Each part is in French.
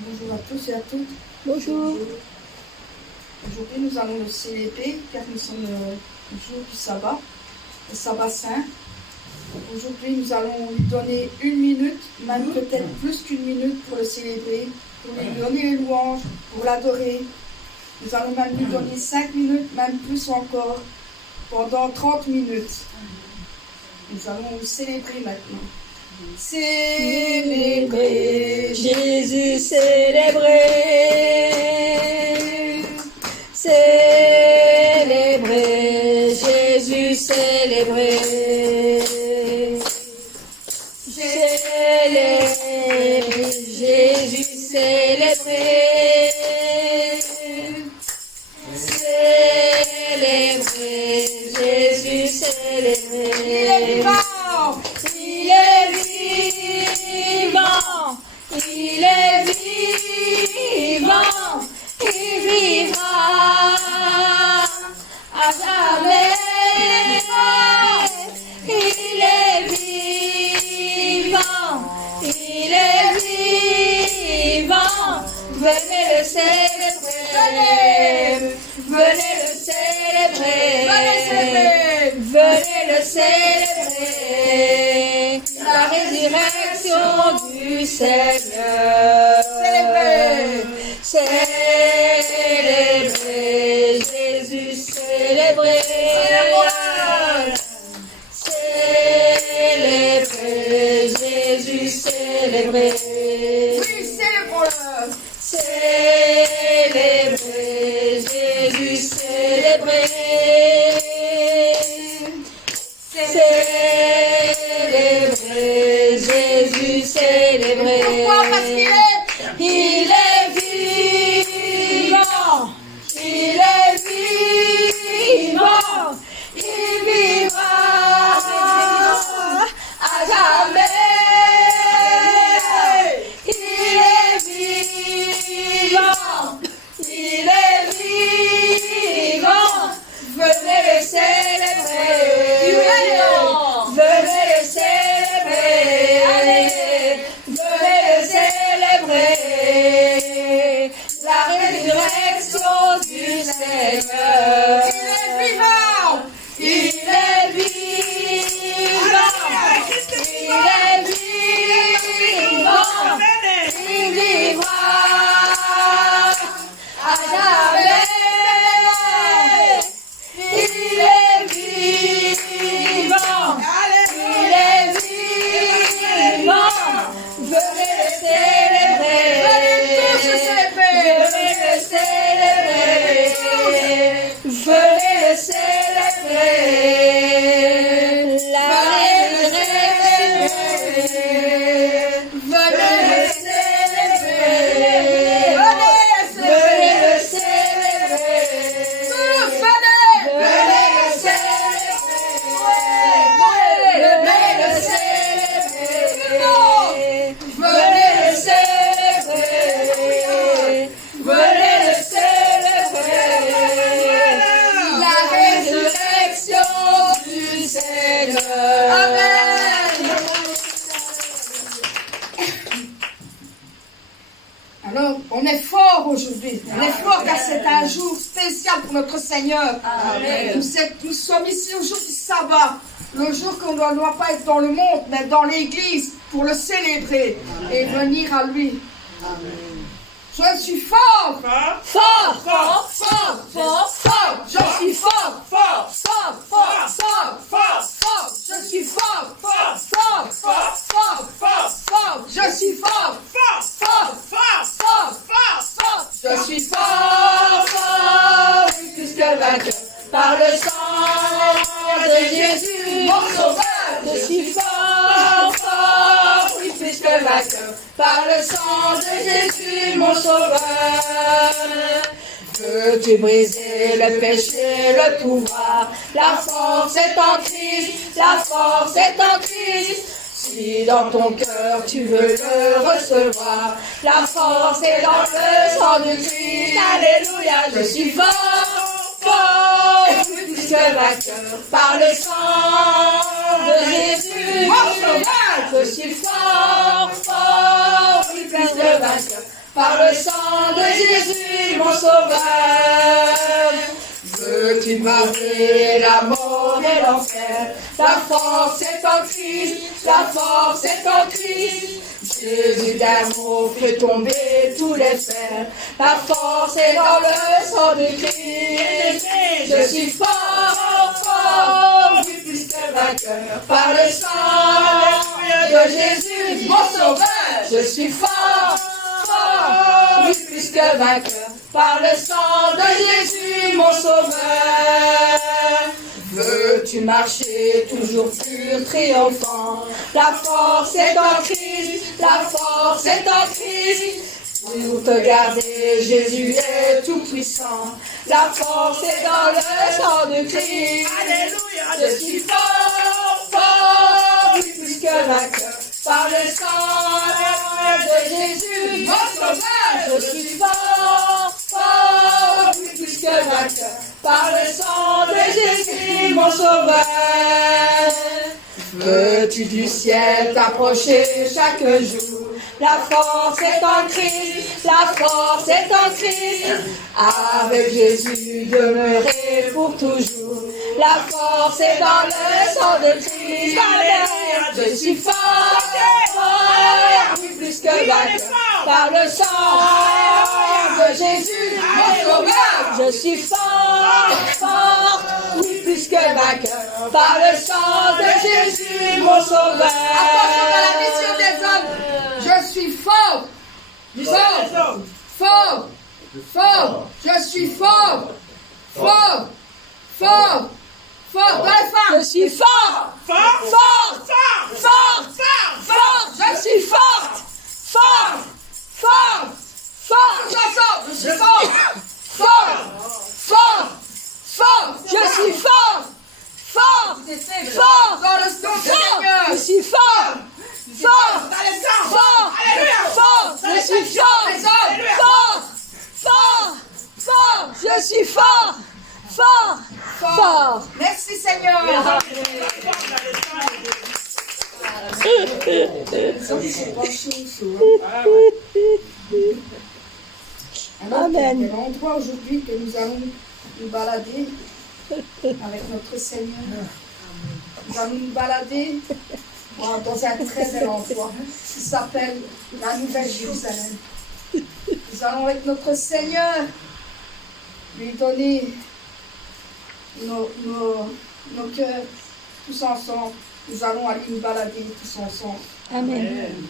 Bonjour à tous et à toutes. Bonjour. Aujourd'hui, nous allons le célébrer car nous sommes le jour du sabbat, le sabbat saint. Aujourd'hui, nous allons lui donner 1 minute, même peut-être plus qu'1 minute pour le célébrer, pour lui donner les louanges, pour l'adorer. Nous allons même lui donner 5 minutes, même plus encore, pendant 30 minutes. Nous allons le célébrer maintenant. Célébrer Jésus, célébrer. Célébrer Jésus, célébrer. Célébrer Jésus, célébrer. Célébrer Jésus, célébrer. Il est vivant, il est vivant, il vivra à jamais. Il est vivant, il est vivant. Venez le célébrer, venez le célébrer, venez le célébrer. La résurrection du Seigneur. Célébrer Jésus, célébrer. Célébrer Jésus, célébrer. Oui, célébrons-le. Célébrer Jésus, célébrer. Célébrer Jésus, célébrer. Pourquoi? Parce qu'il Il est vivant, il est vivant, il vivra à jamais. Il est vivant, il est vivant. Venez le célébrer. Venez le célébrer. Venez le célébrer. La résurrection du Seigneur. Il est vivant. Il est vivant. Il est vivant. Il vivra à jamais. Il est vivant. Il est vivant. Venez le célébrer. Venez tous le célébrer. Venez le célébrer. Venez le célébrer. La résurrection. Venez le célébrer. Venez le célébrer. Venez le célébrer. Venez le célébrer. Venez le célébrer. Venez le célébrer. La résurrection du Seigneur. Amen. Alors, on est fort aujourd'hui. On est fort car c'est un jour spécial pour notre Seigneur. Amen. Nous sommes ici au jour du sabbat. Le jour qu'on ne doit pas être dans le monde, mais dans l'église pour le célébrer et venir à lui. Je suis fort. Fort, fort, fort, fort, fort. Je suis fort. Fort, Fort, fort, fort, fort, fort. Je suis fort. Fort, fort, fort, fort, fort. Je suis fort. Fort, fort, fort, fort, fort. Je suis fort, fort, oui, plus que vainqueur. Par le sang de Jésus, mon sauveur. Je suis fort, fort, oui, plus que vainqueur. Par le sang de Jésus, mon sauveur. Veux-tu briser le péché, le pouvoir? La force est en Christ, la force est en Christ. Si dans ton cœur tu veux le recevoir, la force est dans le sang de Christ. Alléluia, je suis fort, fort, plus que vainqueur. Par le sang de Jésus, mon sauveur. Je suis fort, fort, plus que vainqueur. par le sang de Jésus, mon sauveur. Veux-tu barrer la mort et l'enfer? La force est en Christ, la force est en Christ. Jésus d'un mot fait tomber tous les fers. La force est dans le sang de Christ. Je suis fort, fort, oui, plus que vainqueur. Par le sang de Jésus, mon sauveur. Je suis fort, fort, oui, plus que vainqueur. Par le sang de Jésus, mon sauveur. Veux-tu marcher toujours plus triomphant? La force est en Christ, la force est en Christ. Pour te garder, Jésus est tout puissant. La force est dans le sang de Christ. Alléluia. Je suis fort, fort, oui, plus que vainqueur. Par le sang de Jésus, mon sauveur. Je suis fort, fort, oui, plus que vainqueur. Par le sang de Jésus, mon sauveur. Veux-tu du ciel t'approcher chaque jour? La force est en Christ, la force est en Christ. Avec Jésus demeurer pour toujours. La force est dans le sang de Christ. Alléluia. Je suis fort, fort, oui, plus que vainqueur. Par le sang de Jésus, mon sauveur. Je suis fort, fort, oui, plus que vainqueur. Par le sang de Jésus, mon sauveur. Attention à la mission des hommes. Je suis fort, fort, fort, fort. Je suis fort, fort, fort, fort. Dans les femmes. Je suis fort, fort, fort, fort, fort. Je suis forte, fort, fort, fort. Chanson. Je suis fort, Fort, fort, fort. Je suis fort, fort, fort, dans le sang du Seigneur. je suis fort, fort, fort, fort. Je suis fort, fort, fort, fort. Je suis fort, fort, fort. Merci Seigneur. Amen. C'est l'endroit aujourd'hui que nous allons nous balader avec notre Seigneur. Nous allons nous balader dans un très bel endroit qui s'appelle la Nouvelle Jérusalem. Nous allons avec notre Seigneur lui donner nos cœurs tous ensemble. Nous allons aller nous balader tous ensemble. Amen.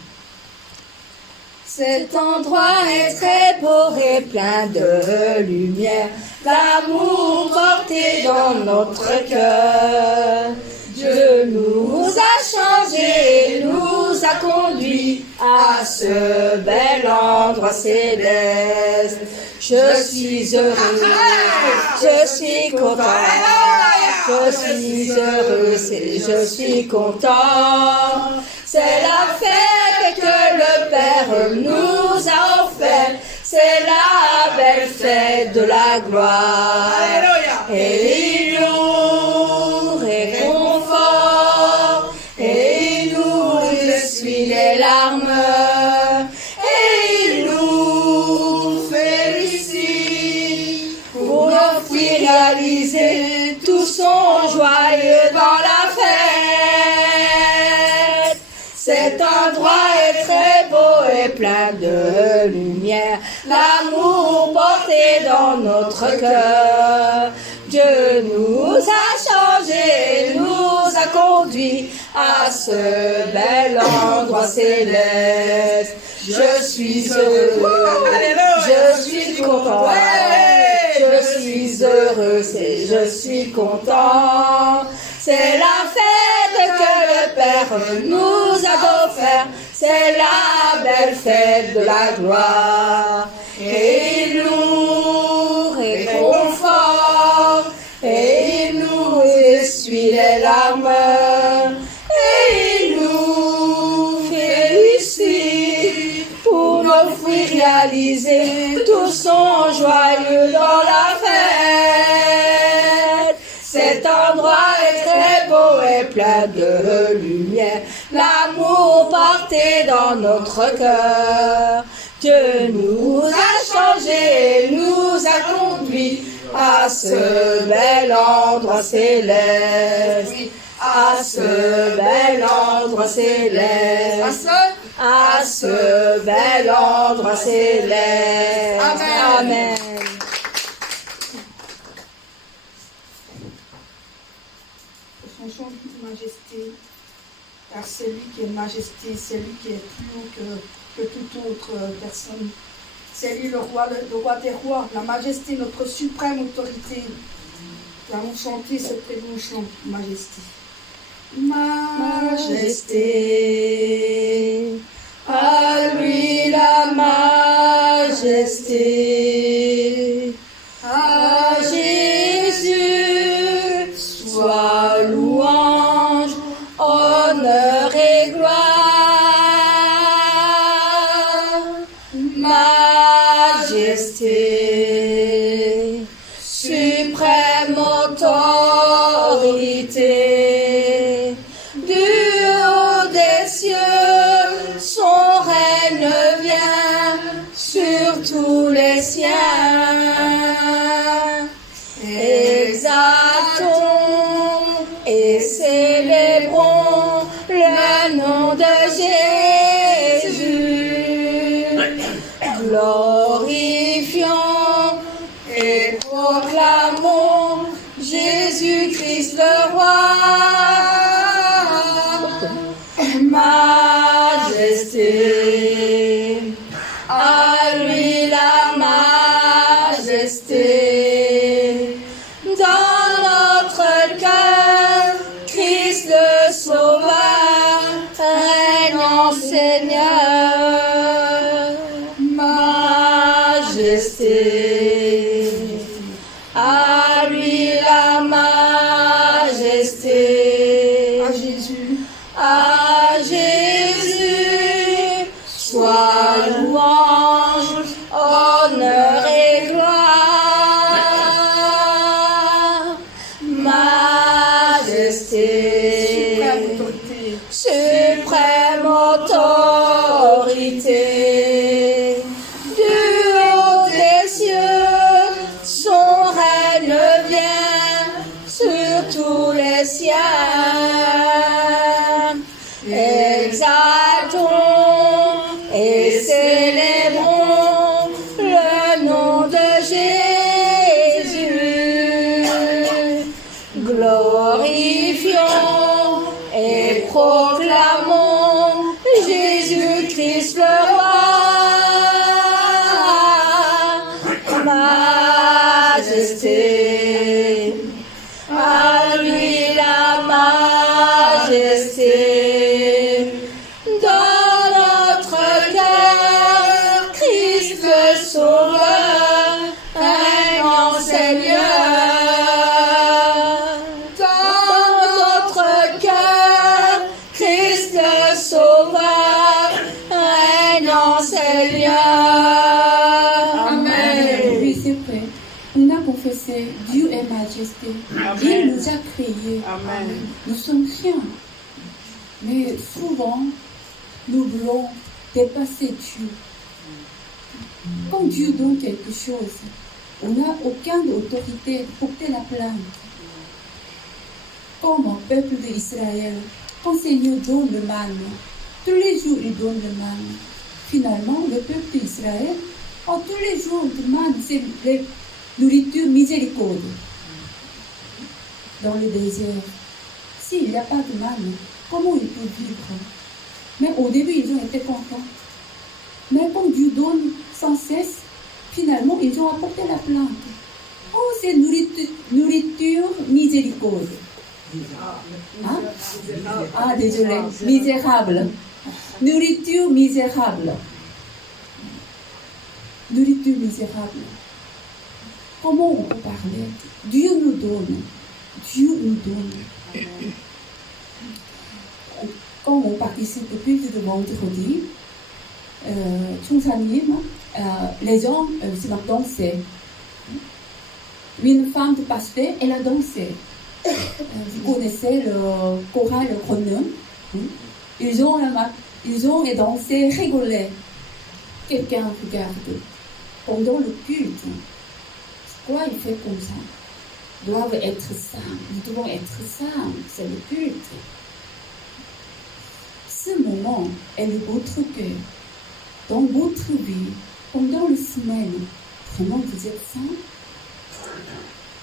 Cet endroit est très beau et plein de lumière, l'amour porté dans notre cœur. Dieu nous a changés, nous a conduits à ce bel endroit céleste. Je suis heureux, je suis content, je suis heureux, je suis content. C'est la fête que le Père nous a offerte, c'est la belle fête de la gloire. Et il nous réconfort, et il nous essuie les larmes, et il nous félicite pour l'offrir réaliser tout son joyeux dans la fête. Cet endroit est très beau et plein de lumière, l'amour porté dans notre cœur. Dieu nous a changés, nous a conduits à ce bel endroit céleste. Je suis heureux, je suis content, je suis heureux, je suis content. C'est la fête que le Père nous a offerte, c'est la belle fête de la gloire. Et il nous réconfort, et il nous essuie les larmes, et il nous félicite pour l'offrir réaliser tout son joyeux dans la fête. Cet endroit est très beau et plein de lumière, l'amour porté dans notre cœur. Dieu nous a changés, nous a conduits à ce bel endroit céleste. À ce bel endroit céleste. À ce bel endroit céleste. Amen. Son chant de majesté, car c'est lui qui est majesté, c'est lui qui est plus haut que toute autre personne. C'est lui le roi des rois, la majesté, notre suprême autorité. Nous allons chanter ce très beau chant, majesté. Majesté, à lui la majesté, à Jésus soit louange, honneur et gloire. Majesté, suprême autorité, tous les siens, exaltons et célébrons le nom de Jésus, glorifions et proclamons Jésus-Christ le roi. Majesté, à lui la majesté, dans notre cœur, Christ le Sauveur, régnant Seigneur. Majesté, à lui la majesté, À Jésus, à Jésus, soit louange, honneur et gloire. Majesté, suprême autorité, du haut des cieux, son règne vient sur tous les siens. Exaltons et célébrons le nom de Jésus. Glorifions et proclamons Jésus-Christ le roi. Majesté, à lui la majesté, dans notre cœur, Christ le Sauveur, régnant Seigneur. Dans notre cœur, Christ le Sauveur, régnant Seigneur. Amen. Oui, c'est vrai. On a confessé, Dieu est majesté. Il nous a créés. Amen. Nous sommes rien. Mais souvent, nous voulons dépasser Dieu. Quand Dieu donne quelque chose, on n'a aucune autorité de porter la plainte. Comme au peuple d'Israël, quand Seigneur donne le manne, tous les jours il donne le manne. Finalement, le peuple d'Israël, tous les jours le manne, c'est la nourriture miséricorde. Dans le désert, s'il n'y a pas de manne, comment ils peuvent vivre? Mais au début, ils ont été contents. Mais quand Dieu donne sans cesse, finalement, ils ont apporté la plainte. Oh, c'est nourriture miséricorde. Hein? Ah, désolé, misérable. Nourriture misérable. Nourriture misérable. Comment on peut parler? Dieu nous donne. Dieu nous donne. Quand on participe au culte de vendredi, les gens se dansaient. Une femme de pasteur, elle a dansé. Vous connaissez le choral Grenoble. Ils ont dansé, rigolé. quelqu'un regarde pendant le culte, pourquoi il fait comme ça? Doivent être saints, nous devons être saints, c'est le culte. Ce moment est votre cœur. Dans votre vie, pendant la semaine, vraiment vous êtes saints?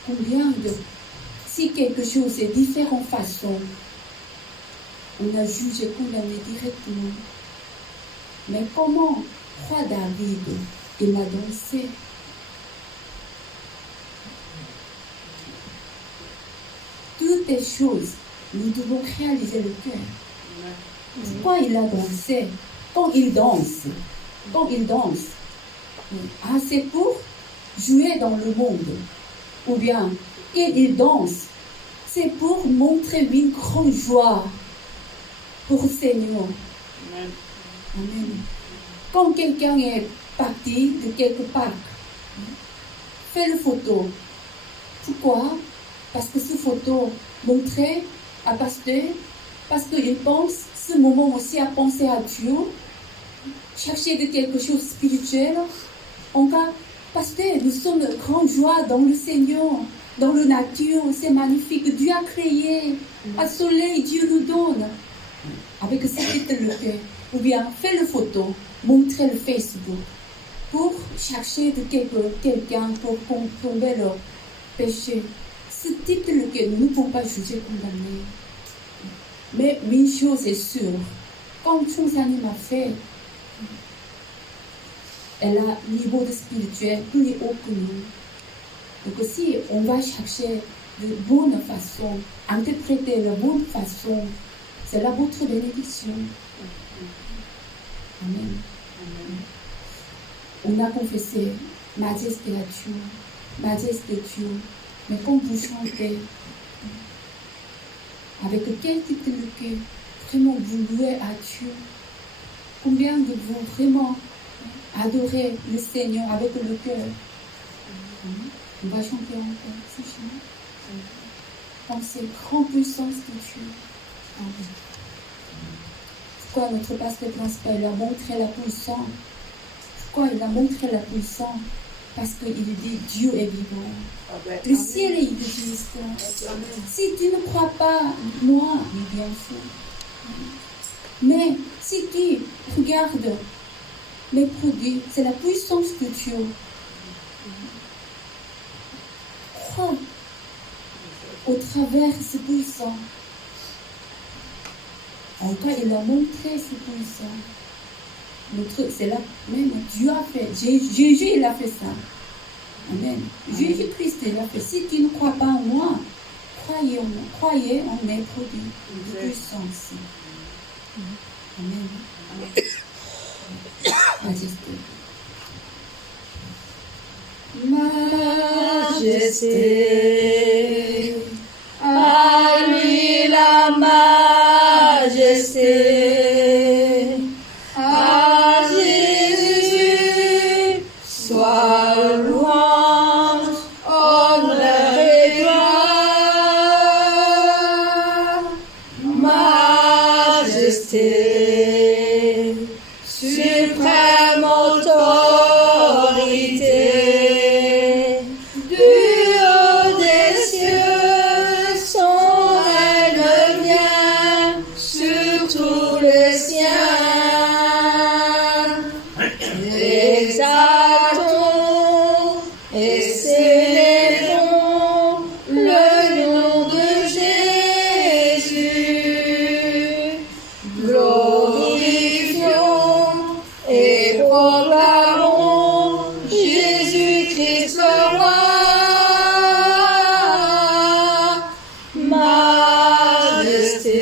Combien de... Si quelque chose est différent façon, on a jugé, condamné directement. Mais comment roi David, il a dansé? Toutes les choses, nous devons réaliser le cœur. Pourquoi il a dansé? Quand il danse, c'est pour jouer dans le monde. Ou bien, il danse, c'est pour montrer une grande joie pour le Seigneur. Amen. Quand quelqu'un est parti de quelque part, fais une photo. Pourquoi? Parce que cette photo montrait à pasteur, parce qu'il pense ce moment aussi à penser à Dieu, chercher de quelque chose de spirituel. En cas, pasteur, nous sommes de grande joie dans le Seigneur, dans la nature, c'est magnifique. Dieu a créé, un soleil, Dieu nous donne. Avec ce titre le cœur. Ou bien, fais une photo, montrer le Facebook, pour chercher de quelqu'un pour tomber leur péché. Ce type de lequel nous ne pouvons pas juger, condamner. Mais une chose est sûre, comme Chonsani m'a fait, elle a un niveau de spirituel plus haut que nous. Donc si on va chercher de bonne façon, interpréter la bonne façon, c'est la votre bénédiction. Amen. On a confessé majesté à Dieu, majesté Dieu. Mais quand vous chantez, avec quel type de cœur vraiment vous louez à Dieu? Combien de vous vraiment adorez le Seigneur avec le cœur? On va chanter encore ce chant. Pensez grande puissance de Dieu. Amen. Pourquoi notre pasteur principal a montré la puissance? Pourquoi il a montré la puissance? Parce qu'il dit Dieu est vivant. Le ciel existe. Si tu ne crois pas, moi, mais bien sûr. Mais si tu regardes mes produits, c'est la puissance de Dieu. Crois au travers de ce puissant. En tout cas, il a montré ce puissant. C'est là, même Dieu a fait. Jésus, il a fait ça. Amen. Jésus-Christ, il a fait. Si tu ne crois pas en moi, croyez en moi. Croyez en mes produits de puissance. Amen. Majesté. Majesté, à lui la majesté. À Jésus soit louange, honneur et gloire. Majesté, suprême autorité, du haut des cieux, son règne vient sur tous les siens. Exaltons et célébrons le nom de Jésus. Glorifions et proclamons Jésus-Christ le roi. Majesté,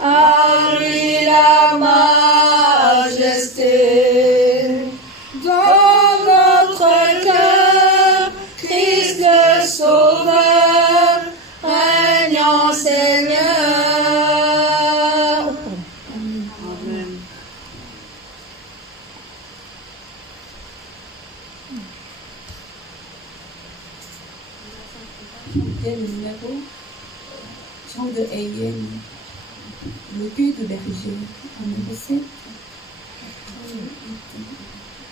à lui la majesté. Dans notre cœur, Christ le Sauveur, régnant Seigneur. Amen. Chanter le numéro, chant de Ayenne, le culte de berger, numéro 7.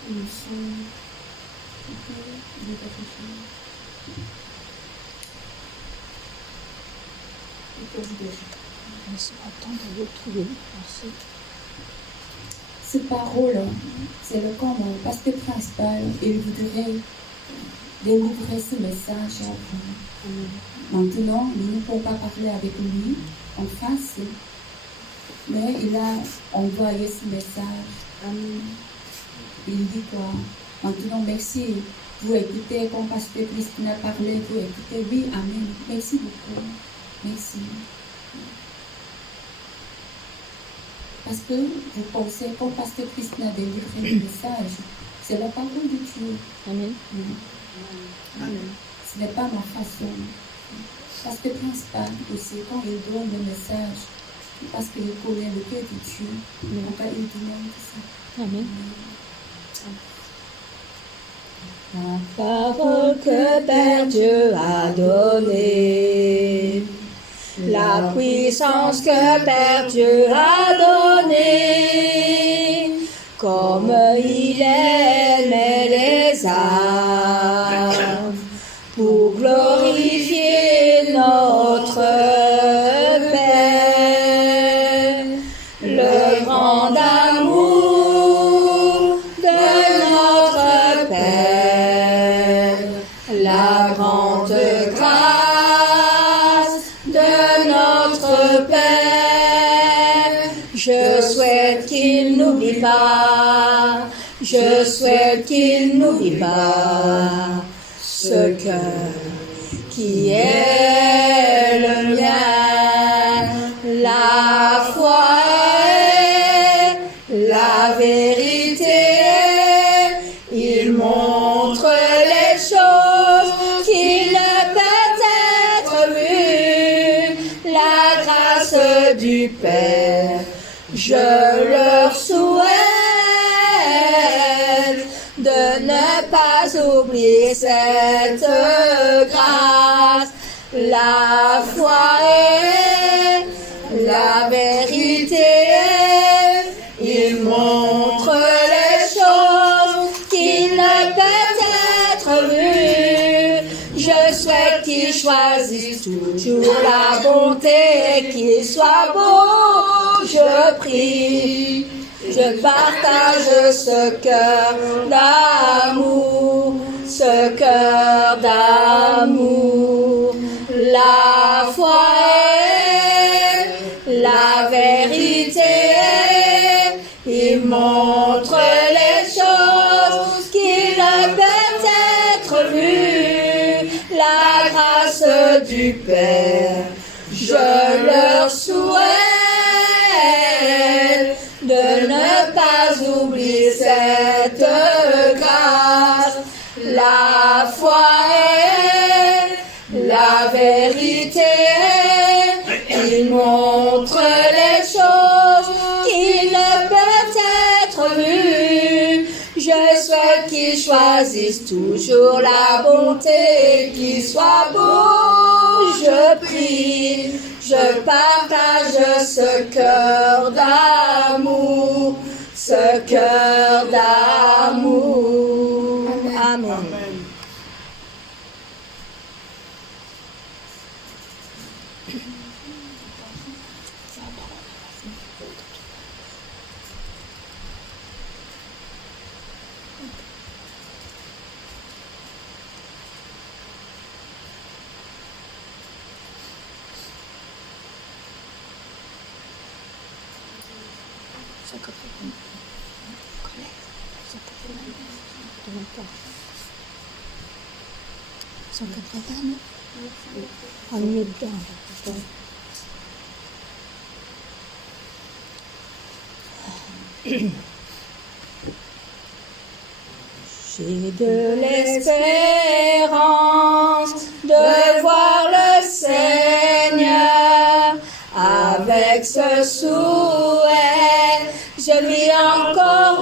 Ils sont... Ces paroles, c'est le comme pasteur principal, il voudrait délivrer ce message à vous. Maintenant, nous ne pouvons pas parler avec lui en face, mais il a envoyé ce message. Il dit quoi? Maintenant, merci. Vous écoutez quand pasteur Christine a parlé, vous écoutez, oui, amen. Merci beaucoup. Merci. Parce que vous pensez quand pasteur Christine a délivré le message, c'est la parole de Dieu. Amen. Amen. Ce n'est pas ma façon. Parce que principal aussi, quand il donne le message, parce qu'il connaît le cœur de Dieu, donc il demande ça. Amen. La parole que Père Dieu a donnée, la puissance que Père Dieu a donnée, comme il aimait les âmes, pour glorifier notre Père, le grand amour de notre Père, la grande grâce de notre Père. Je souhaite qu'il n'oublie pas, je souhaite qu'il n'oublie pas ce cœur qui est le mien, la foi est la vérité. Il montre les choses qui ne peuvent être vues, la grâce du Père. Je leur souhaite de ne pas oublier cette grâce. La foi est la vérité. Il montre les choses qui ne peuvent être vues. Je souhaite qu'il choisisse toujours la bonté, qu'il soit beau. Je prie, je partage ce cœur d'amour, ce cœur d'amour. La foi est la vérité. Il montre les choses qui ne peuvent être vues, la grâce du Père. Je leur souhaite de ne pas oublier cette grâce. La foi est la vérité. Il montre les choses qui ne peuvent être vues. Je souhaite qu'il choisisse toujours la bonté, qu'il soit beau. Je prie, je partage ce cœur d'amour, ce cœur d'amour. Amen. J'ai de l'espérance de voir le Seigneur. Avec ce souhait, je vis encore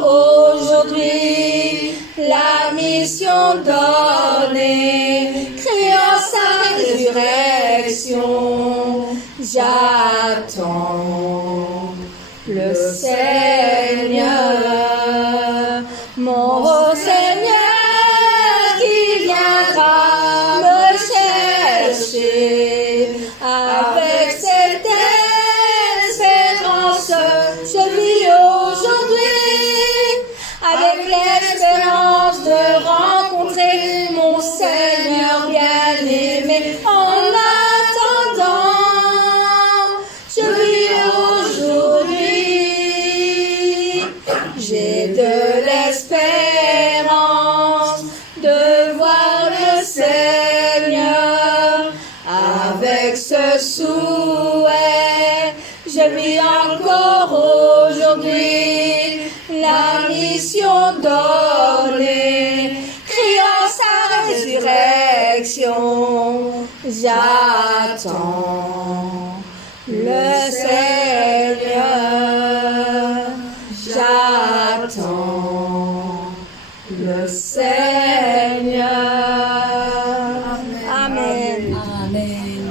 aujourd'hui la mission donnée, criant sa résurrection. J'attends le Seigneur. mon Seigneur qui viendra me chercher. Avec cette espérance, je vis aujourd'hui, avec l'espérance de rencontrer mon Seigneur bien-aimé. En attendant, je vis aujourd'hui. J'ai de l'espérance de voir le Seigneur. Avec ce souhait, je vis encore aujourd'hui la mission donnée, criant sa résurrection. J'attends le Seigneur, j'attends le Seigneur. Amen. Amen.